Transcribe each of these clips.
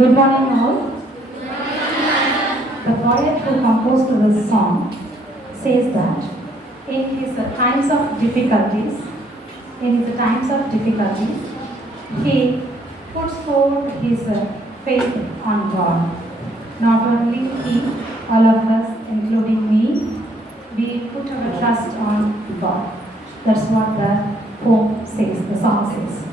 Good morning all. The poet who composed this song says that in his times of difficulties, he puts forth his faith on God. Not only he, all of us, including me, we put our trust on God. That's what the poem says, the song says.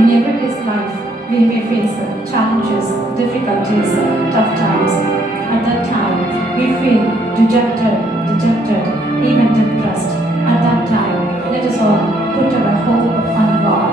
In everyday's life, we may face challenges, difficulties, tough times. At that time, we feel dejected, even depressed. At that time, let us all put our hope on God.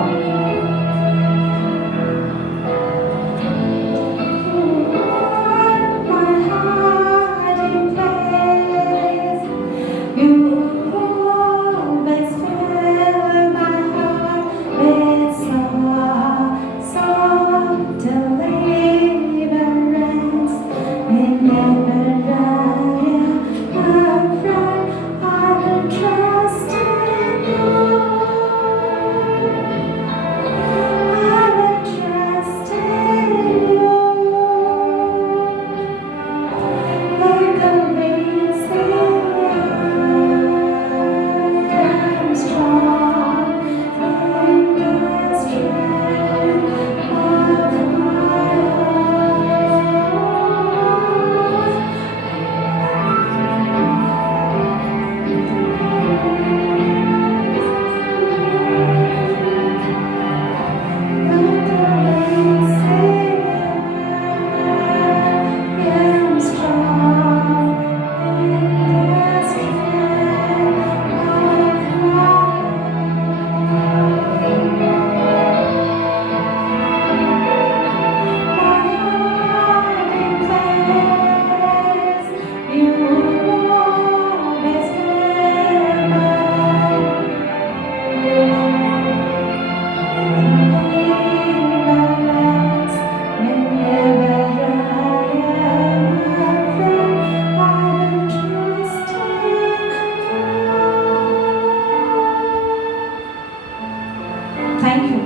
Thank you.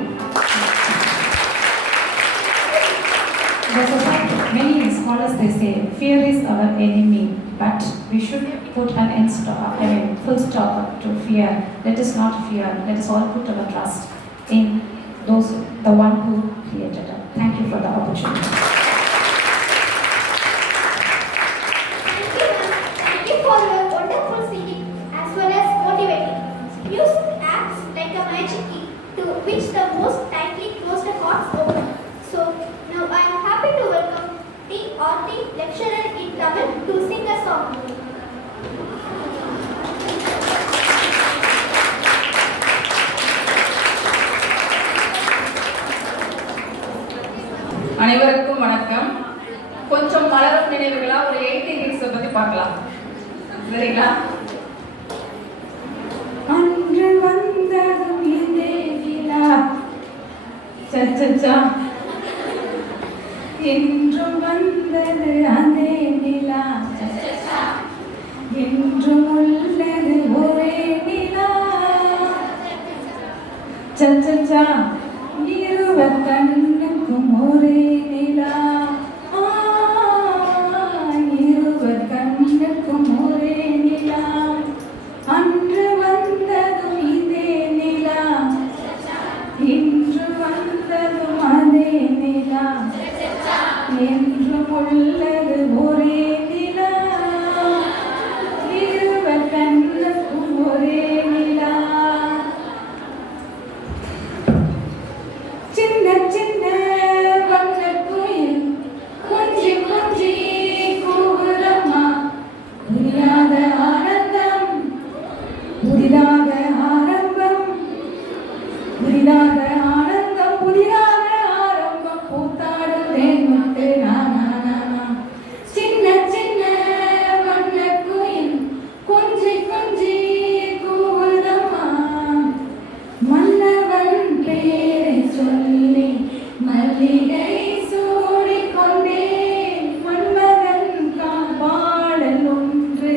The society, many scholars they say, fear is our enemy, but we should put full stop to fear. Let us not fear. Let us all put our trust in the one who created us. Thank you for the opportunity. Thank you for your wonderful singing as well as motivating. Use acts like a magic key to which the most tightly closed hearts open. So now I am happy to welcome T. Aarti, lecturer in Tamil, to sing a song. அனைவருக்கும் வணக்கம். கொஞ்சம் மலரும் நினைவுகளா ஒரு 80 ஹிட்ஸை பத்தி பார்க்கலாம். சரிங்களா? அன்று வந்ததும் இதே நிலா சச்சச்சா, என்றும் வந்தது அதே நிலா சச்சச்சா, என்றும் உள்ளது ஒரே நிலா சச்சச்சா, இருவர் கண்ணுக்கும் ஒரே நிலா, இருவர் கண்ணுக்கும் ஒரே நிலா, அன்று வந்ததும் இதே நிலா, இன்று வந்ததும் அதே நிலா, என்றும் உள்ளது ஒரே நிலா, இருவர் கண்ணுக்கும் ஒரே நிலா. சின்ன சின்ன வண்ணக் குயில் கொஞ்சி கொஞ்சி கூவுதம்மா, புரியாத ஆனந்தம் புதிதாக ஆரம்பம், புதிதாக ஆனந்தம் புதிதாக ஆரம்பம், பூத்தாடும் தேன்முட்டு நானா. சின்ன சின்ன வண்ணக் குயில் கொஞ்சி கொஞ்சி கூவுதம்மா, மன்னவன் பேரை சொல்லி மல்லிகை சூடிக்கொண்டேன், மன்மதன் பாடல் ஒன்று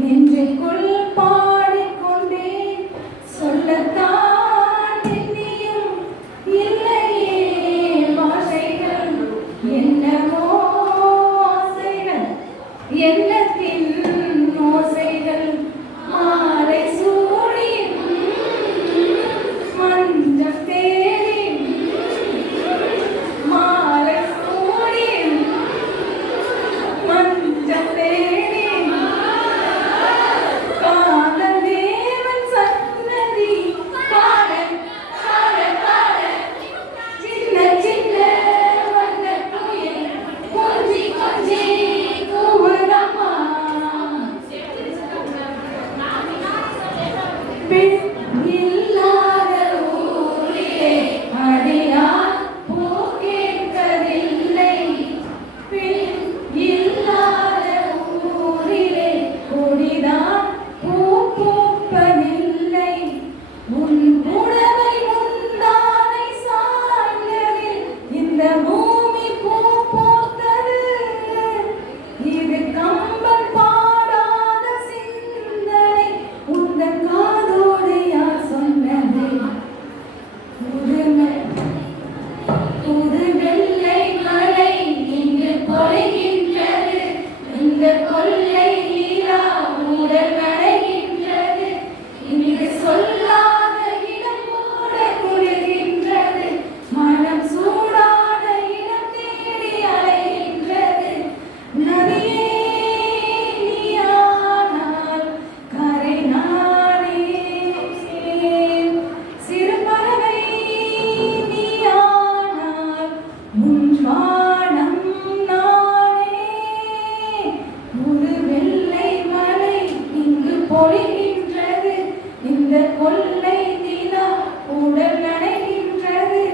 நெஞ்சுக்குள் பாடிக்கொண்டேன், சொல்லத்தான் எண்ணியும் இல்லையே பாஷைகள், என்னமோ ஆசைகள் எண்ணத்தின் ஓசைகள், மாலை சூடி மஞ்சள் தேடி, மாலை சூடி மஞ்சள் தேடி, காதல் தேவன் சன்னதி பாட பாட பாட, சின்ன சின்ன வண்ணக் குயில் கொஞ்சி கொஞ்சி கூவுதம்மா, பெண் இல்லாத ஊரிலே அடியார் பூ கேட்கவில்லை, பெண் இல்லாத ஊரிலே கொடிதான் பூ பூப்பதில்லை, உன் புடவை முந்தானை சாய்ந்ததில் இந்த பூமி பூ பூத்தது, இது கம்பன் பாடாத சிந்தனை உந்தன் காதோடு யார் சொன்னது, புது வெள்ளை மலை இங்கு பொழிகின்றது, இந்த கொள்ளை நிலா உடல் நடைகின்றது, இங்கு சொல்லாத இடம் கூட குளிர்கின்றது, மனம் சூடாத இடம் தேடி அலைகின்றது, நதியே நீயானால் கரை நானே, சிறு பறவை நீயானால் உன் வானம் நானே, ஒரு வெள்ளை மலை இங்கு பொழிகின்றது, இந்த கொள்ளை நிலா உடல் நனைகின்றது,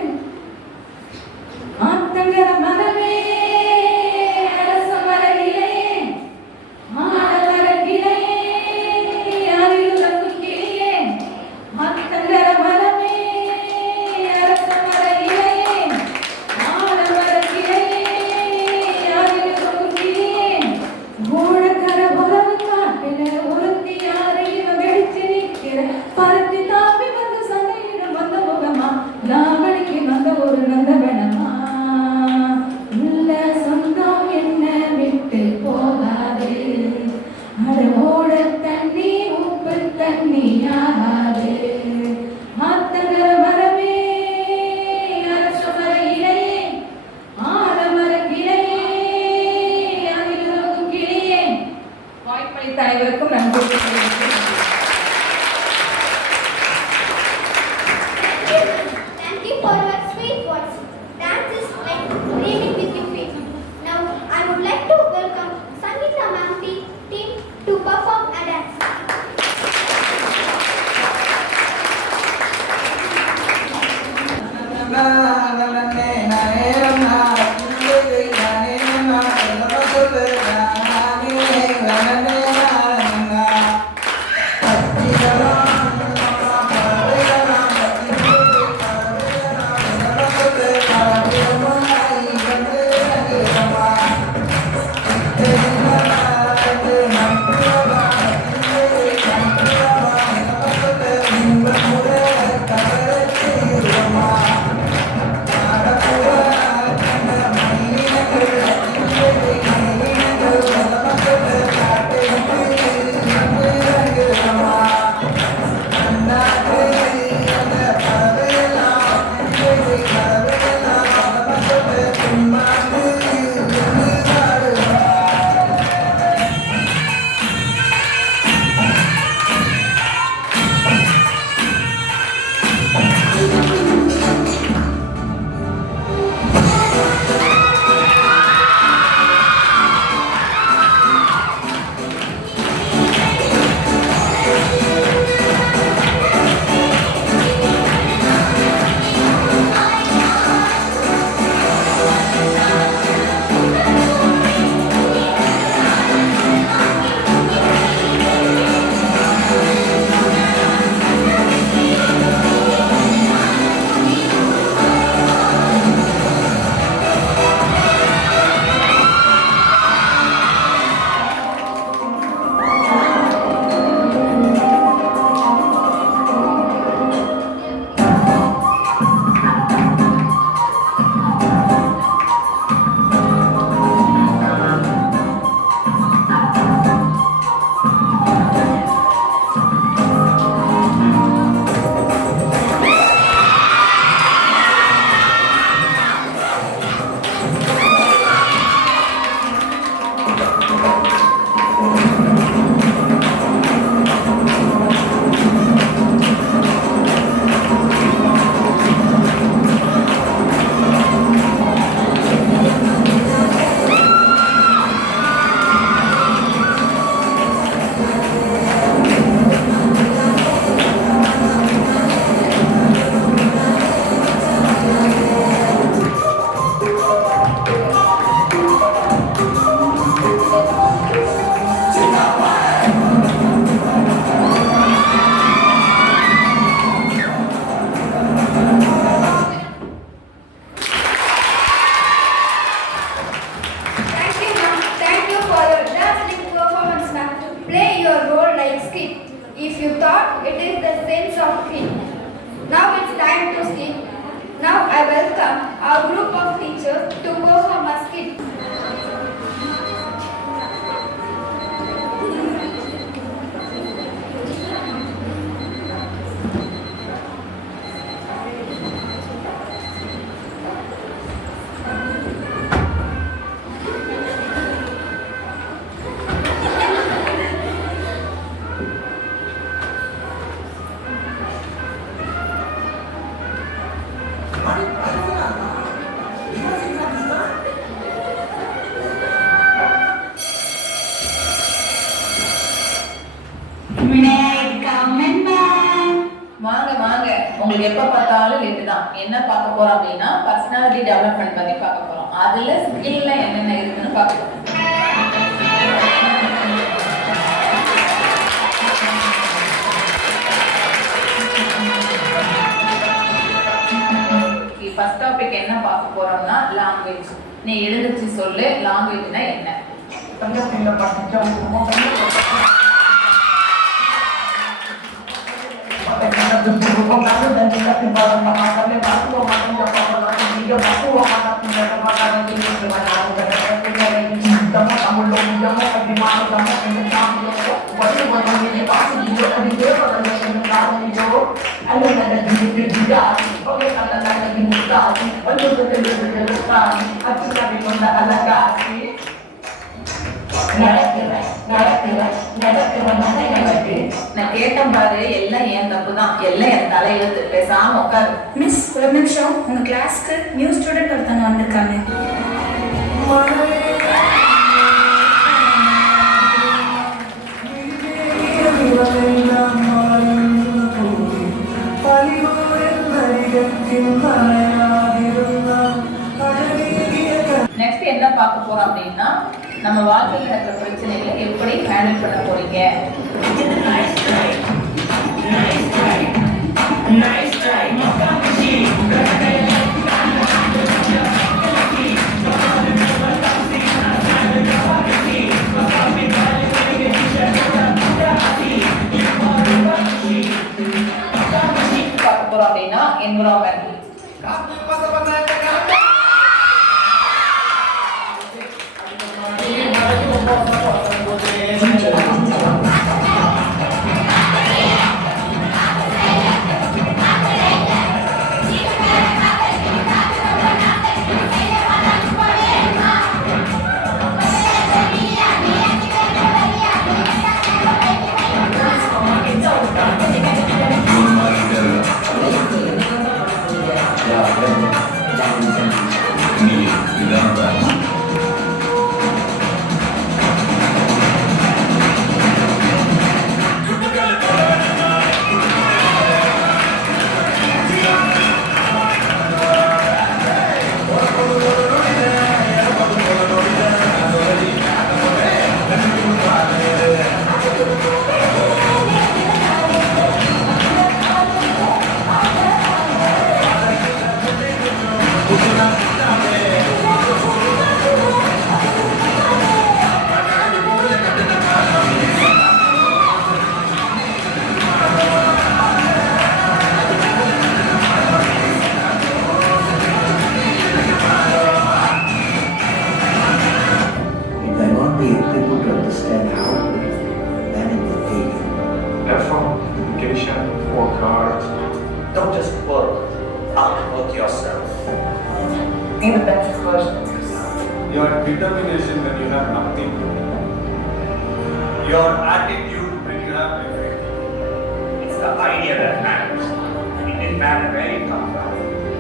ஆத்தங்கர மரமே அரச மரகிலே, ஆடவர கிளையே அறிவுறக்கும் கிளியே, ஆத்தங்கர மரமே அரச மரகிலே, ஆடவர கிளையே அறிவுறக்கும் கிளியே, ஓடக்கர உறவு காட்டில ஒருத்தி யாரு இவ வெடிச்சு நிற்கிற, பருத்தி தாப்பி வந்து சந்தையிடம் வந்த முகமா, லாவணிக்கு வந்த ஒரு நந்தவனமா, உள்ள சொந்தம் என்ன விட்டு போகாது, அட ஓட தண்ணி உப்பு தண்ணி ஆகாது, ஆத்தங்கர மரமே அரச மர இலையே, ஆலமர கிளையே அறிவுறக்கும் கிளியே. வாய்ப்பளித்த அனைவருக்கும் நன்றி. Thank you for your sweet words. Dance is like dreaming with your feet. Now I would like to welcome Sangeeta ma'am team to perform a dance. na na na na na na na na na na you thought it is the sense of sleep. Now it's time to sleep. Now I welcome our group of teachers to perform a skit. வாங்க வாங்க, உங்களுக்கு எப்ப பார்த்தாலும் late தான். என்ன பார்க்க போறோம் அப்படின்னா பர்சனாலிட்டி டெவலப்மெண்ட் பத்தி பார்க்க போறோம். அதுல ஸ்கில்ல என்னென்ன இருக்குன்னு பார்க்க போறோம். ஃபர்ஸ்ட் டாபிக் என்ன பார்க்க போறோம்னா லாங்குவேஜ். நீ எழுந்திருச்சு சொல்லு, லாங்குவேஜ்னா என்ன? நான் கேட்டேன் பாரு, எல்லாம் என் தப்பு தான், எல்லாம் என் தலையெழுத்து. பேசாம உட்காரு. மிஸ், ஒரு நிமிஷம். உங்க கிளாஸ்க்கு நியூ ஸ்டூடெண்ட் ஒருத்தவங்க வந்திருக்காங்க. நெக்ஸ்ட் என்ன பார்க்க போறோம் அப்படின்னா நம்ம வாழ்க்கையில் இருக்கிற பிரச்சனைகளை எப்படி ஹேண்டில் பண்ண போறீங்க. பார்க்க போறோம் அப்படின்னா environment. Don't just work, outwork yourself. Be the best version of yourself. Your determination when you have nothing. Your attitude when you have everything. It's the idea that matters. It didn't matter where you come from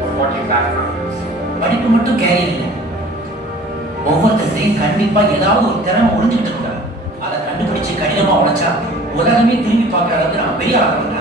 or what your background is. படிப்பு மட்டும் carry இல்லை. ஒவ்வொருத்தையும் கண்டிப்பா ஏதாவது ஒரு திறமை ஒளிஞ்சுட்டு இருக்கா. அதை கண்டுபிடிச்சு கடினமா உழைச்சா உலகமே திரும்பி பார்க்குற அளவுக்கு நம்ம பெரிய ஆளுங்க.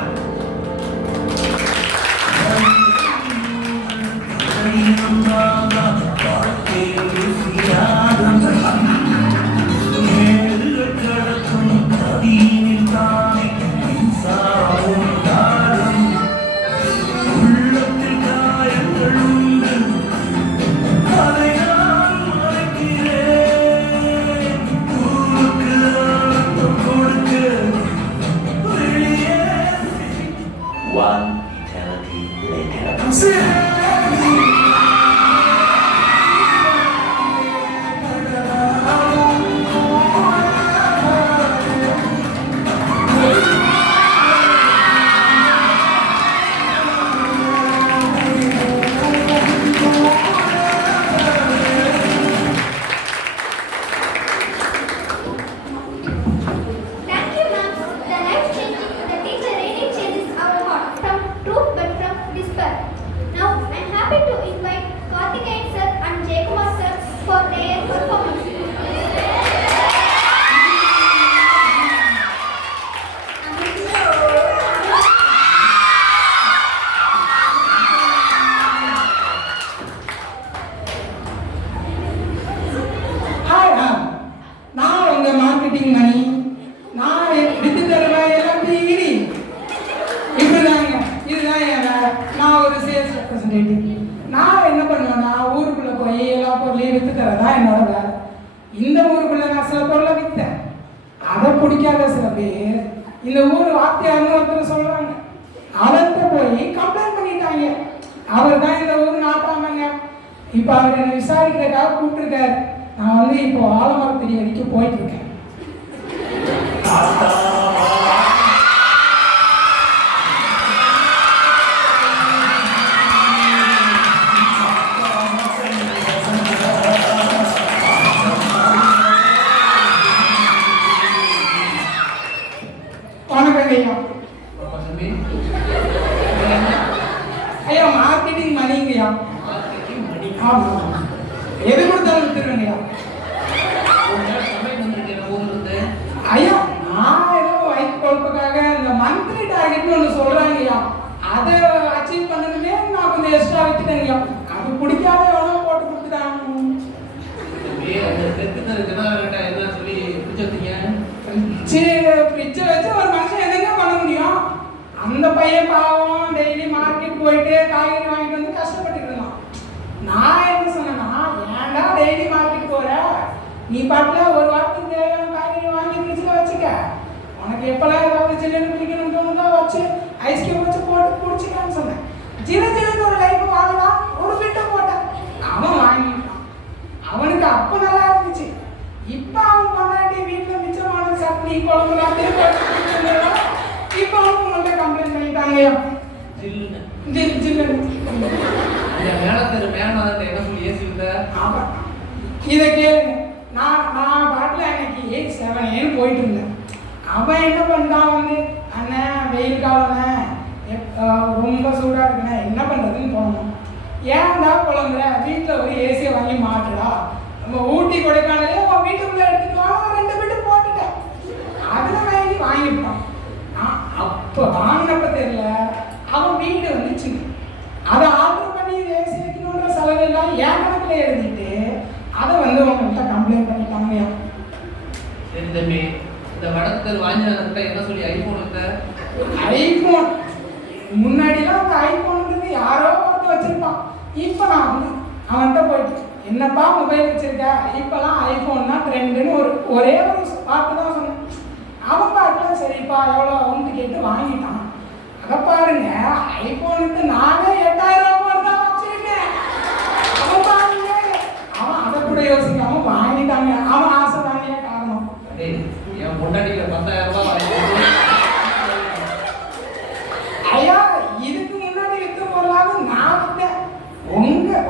Really இந்த ஊருக்குள்ள நான் சில பொருளை விற்றேன். அதை பிடிக்காத சில பேர் இந்த ஊர் வாத்தியார்னு ஒருத்தர் சொல்றாங்க. அவர்கிட்ட போய் கம்ப்ளைண்ட் பண்ணிட்டாங்க. அவர் தான் இந்த ஊர் நாட்டாமங்க. இப்போ அவர் என்னை விசாரிக்கிறதுக்காக கூப்பிட்டுருக்காரு. நான் வந்து இப்போ ஆலமரத்தடி வரைக்கும் போயிட்டு இருக்கேன். ஐயா மார்க்கெட்டிங் மணிங்கய்யா. ஆமாம், எது கொடுத்தாலும் வித்துருங்கய்யா. ஐயா நான் ஏதோ வயிற்று குழப்புக்காக இந்த மந்த்லி டார்கெட்னு ஒன்று சொல்கிறாங்கய்யா, அதை அச்சீவ் பண்ணணுமே நான் கொஞ்சம் எக்ஸ்ட்ரா வித்துட்டேங்கய்யா. அது பிடிக்காத எவ்வளோ போட்டு கொடுத்துட்டாங்க. ஃப்ரிட்ஜை வச்சு ஒரு மனுஷன் என்னங்க பண்ண முடியும்? அந்த பையன் பாவம் டெய்லி மார்க்கெட் போயிட்டு காய்கறி வாங்கிட்டு வந்து கஷ்டப்பட்டு இருந்தான். நான் என்ன சொன்னேன்னா, ஏன்டா டெய்லி மார்க்கெட் போற, நீ பாட்டில் ஒரு வாரத்துக்கு தேவையான காய்கறி வாங்கி ஃப்ரிட்ஜில் வச்சுக்க. உனக்கு எப்போல்லாம் ஏதாவது ஜில்லுன்னு குடிக்கணும்னு தோணுதோ வச்சு ஐஸ்கிரீம் வச்சு போட்டு குடிச்சிக்கான்னு சொன்னேன். ஜில்லுன்னு ஒரு லைஃப் வாங்கலாம் ஒரு ஃபிட்டை போட்டேன். அவன் வாங்கிட்டான். அவனுக்கு அப்போ நல்லா இருந்துச்சு. இப்போ அவன் கொண்டாடி வீட்டில் மிச்சமான சட்னி குழம்புலாம் இப்போ அவங்க உங்கள்கிட்ட கம்ப்ளைண்ட் பண்ணிட்டாங்கய்யா. இதை கேளுங்க. நான் பாட்டில் அன்னைக்கு 7 போயிட்டு இருந்தேன். அவன் என்ன பண்ணிட்டான் வந்து, அண்ணன் வெயில் காலண்ணே ரொம்ப சூடாக இருக்குண்ணே என்ன பண்ணுறதுன்னு போனோம். ஏன்டா குழம்புற, வீட்டில் ஒரு ஏசியை வாங்கி மாட்டுடா, நம்ம ஊட்டி கொடைக்கானலே அவன் வீட்டுக்குள்ளே எடுத்துட்டு வாங்க 2 பெட்டு போட்டுட்டேன். அதில் வாங்கிட்டான். அப்போ வாங்கினப்ப தெரியல, அவன் வீடு வந்துச்சு. அதை ஆர்டர் பண்ணி ஏசி வைக்கணுன்ற செலவு எல்லாம் என் கணக்கில் எழுதிட்டு அதை வந்து உங்கள்கிட்ட கம்ப்ளைண்ட் பண்ணிட்டாங்கய்யா. சரி தம்பி, இந்த வடக்கு வாங்கினதுக்கிட்ட என்ன சொல்லி ஐஃபோன் முன்னாடிலாம் அந்த ஐஃபோனுக்கு யாரோ ஒருத்தர் வச்சிருப்பான். இப்போ நான் வந்து அவன்கிட்ட போயிட்டு, என்னப்பா மொபைல் வச்சிருக்க, இப்போலாம் ஐஃபோன் தான் ட்ரெண்டுன்னு ஒரே ஒரு பாட்டு தான் சொன்னேன். அவன் பாட்டுல சரிப்பா எவ்வளோ அமௌண்ட் கேட்டு வாங்கிட்டான். அதை பாருங்க, ஐஃபோனுக்கு நானே 8000 ரூபாய் தான் வச்சிருக்கேன். அவன் பாருங்க, அவன் அதை கூட யோசிக்காம வாங்கிட்டாங்க. அவன் ஆசை தானே காரணம். என் பொண்டாட்டிக்கு 10,000 ரூபாய் ஐயா, இதுக்கு முன்னாடி விற்ற பொருளாக நான் விட்டேன்.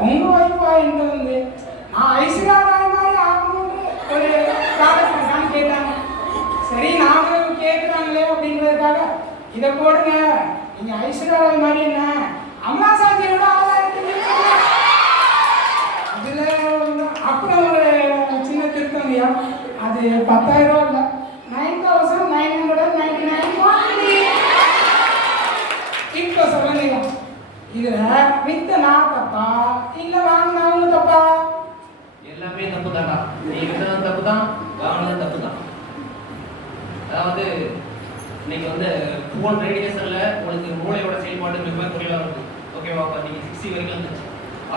உங்க வைஃப் வாங்கிட்டு வந்து நான் ஐஸ்வர்யா ராய் மாதிரி ஆகணும்னு ஒரு ப்ராடக்ட் இருக்கான்னு கேட்டாங்க. சரி நாங்களும் கேட்குறாங்களே அப்படின்றதுக்காக இதை போடுங்க, நீங்க ஐஸ்வர்யா ராய் மாதிரி என்ன அம்மா சாட்சியோட ஆளாக இருக்கீங்க. இதுல அப்புறம் ஒரு சின்ன திருத்தம் ஐயா, அது 10,000 ரூபா இல்லை, 9,999. இப்போ சொல்லுங்க, இதுல வித்த நான் தப்பா இல்ல வாங்கினவங்க தப்பா? எல்லாமே தப்பு தான்டா. நீ வித்ததும் தப்பு தான், வாங்கினதும் தப்பு தான். அதாவது இன்னைக்கு வந்து ஃபோன் ரேடியேஷன்ல உங்களுக்கு மூளையோட செயல்பாடு மிக குறைவாக இருக்கு. ஓகேவா? நீங்க 60 வரைக்கும் வந்துச்சு,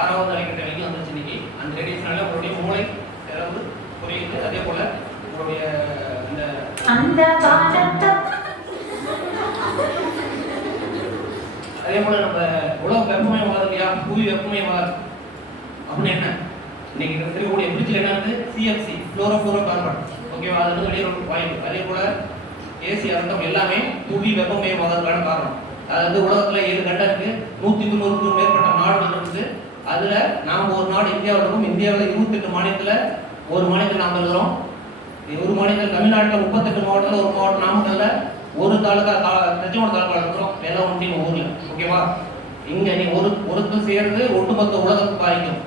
6வது தலைக்கட்ட வரைக்கும் வந்துச்சு. இன்னைக்கு அந்த ரேடியேஷனால உங்களுடைய மூளை செலவு குறையுது. அதே போல உங்களுடைய அதே போல நம்ம உலகம் வெப்பமயமாகுது இல்லையா, புவி வெப்பமயமாகுது அப்படின்னு என்ன, இன்னைக்கு இருக்கக்கூடிய பிரிட்ஜில் என்ன வந்து சிஎஃப்சி ஃப்ளோரோஃப்ளோரோ கார்பன். ஓகேவா? அது வந்து வெளியே வாயு. அதே போல ஏசி அர்த்தம் எல்லாமே புவி வெப்பமயமாவதற்கான காரணம். அதாவது உலகத்தில் 7 கண்டம் இருக்கு, 190க்கும் மேற்பட்ட நாடுகள் இருக்குது. அதுல நாம் ஒரு நாடு இந்தியாவில் இருக்கும். இந்தியாவில் 28 மாநிலத்தில் ஒரு மாநிலத்தில் நாம் இருக்கிறோம். ஒரு மாநிலத்தில் தமிழ்நாட்டில் 38 மாவட்டத்தில் ஒரு மாவட்டம் நாமக்கல்ல, ஒரு தாலுக்கா தச்சோட தாலுக்கா இருக்கிறோம். எல்லாம் ஒன்றிய ஊர்ல. ஓகேவா? இங்க நீ ஒருத்தர் சேர்ந்து ஒட்டுமொத்த உலகத்துக்கு பாதிக்கும்.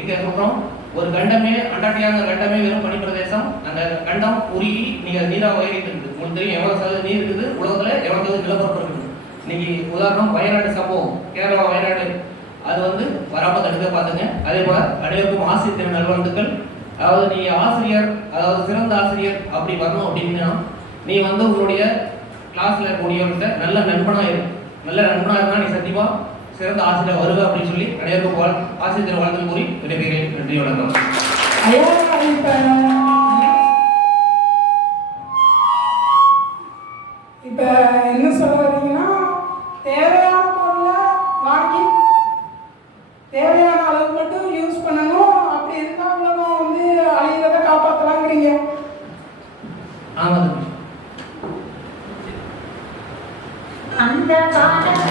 எங்க சொல்றோம், ஒரு கண்டமே அண்டார்டிகாங்கிற கண்டமே வெறும் பனிப்பிரதேசம். அந்த கண்டம் உருகி நீங்க நீராக உயரிட்டு இருக்குது. உங்களுக்கு தெரியும் எவ்வளவு சதவீதம் நீர் இருக்குது உலகத்துல, எவ்வளவு சதவீதம் நிலப்பரப்பு இருக்குது. இன்னைக்கு உதாரணம் வயநாடு சம்பவம், கேரளா வயநாடு, அது வந்து வராம தடுக்க பார்த்துங்க. அதே போல அனைவருக்கும் ஆசிரியர் தின நல்வாழ்த்துக்கள். அதாவது நீ ஆசிரியர், அதாவது சிறந்த ஆசிரியர் அப்படி வரணும் அப்படின்னா நீ வந்து உங்களுடைய கிளாஸ்ல இருக்கக்கூடியவர்கிட்ட நல்ல நண்பனா இரு. நல்ல நண்பனா இருந்தா நீ சத்தியமா சிறந்த ஆசிரியர் வருவ அப்படின்னு சொல்லி அனைவருக்கும் ஆசிரியர் வாழ்த்து கூறி விடைபெறுகிறேன். நன்றி, வணக்கம். இப்ப என்ன சொல்ல வரீங்கன்னா தேவையான பொருளை வாங்கி தேவையான அளவு மட்டும் யூஸ் பண்ணணும். அப்படி இருந்தா உலகம் வந்து அழிகிறத காப்பாற்றலாங்கிறீங்க. ஆமா தம்பி. அந்த காலம்